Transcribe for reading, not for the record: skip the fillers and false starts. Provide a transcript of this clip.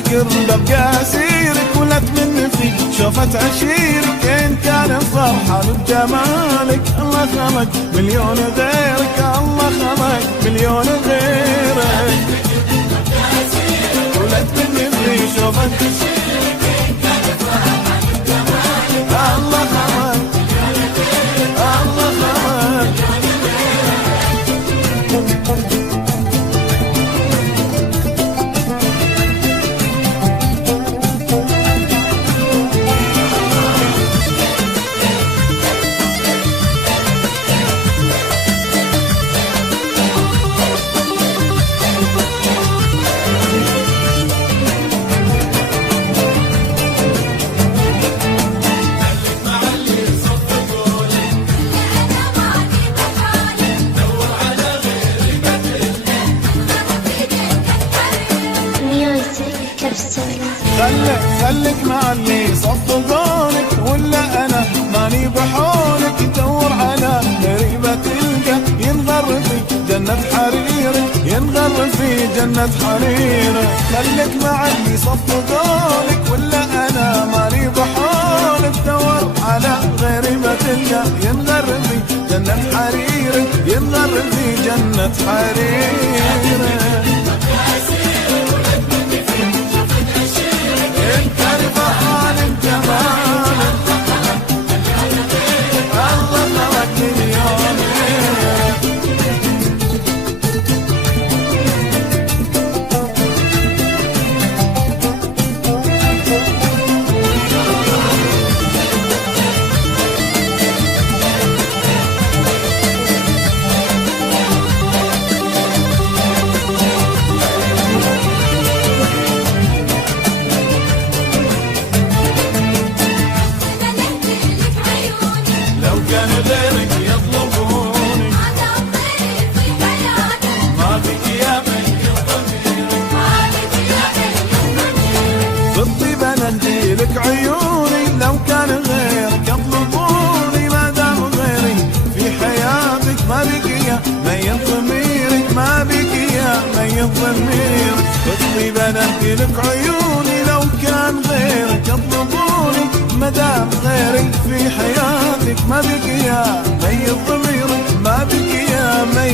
الفكر ببقى اسيرك، ولا تمن في شوفة عشيرك. إن كان فرحان بجمالك الله خلق مليون غيرك، الله خلق مليون غيرك. ولا تمن في شوفة عشيرك، إن كان فرحان بجمالك الله خلق الله خلق. خليك مع اللي صفقونك، ولا انا ماني بحولك. دور على غريبة تلقى ينغر في جنة حريرك، ينغر في جنة حريرك. خليك مع اللي صفقونك، ولا انا ماني بحولك. دور على غريبة تلقى ينغر في جنة حريرك، ينغر في جنة حريرك. لك عيوني لو كان غيرك يطلبوني، ما دام غيري في حياتك ما بقي ميت ضميرك، ما بقي ميت ضميرك. طيب انا لك عيوني لو كان غيرك يطلبوني، ما دام غيري في حياتك ما بقي ميت ضميرك، ما بقي ميت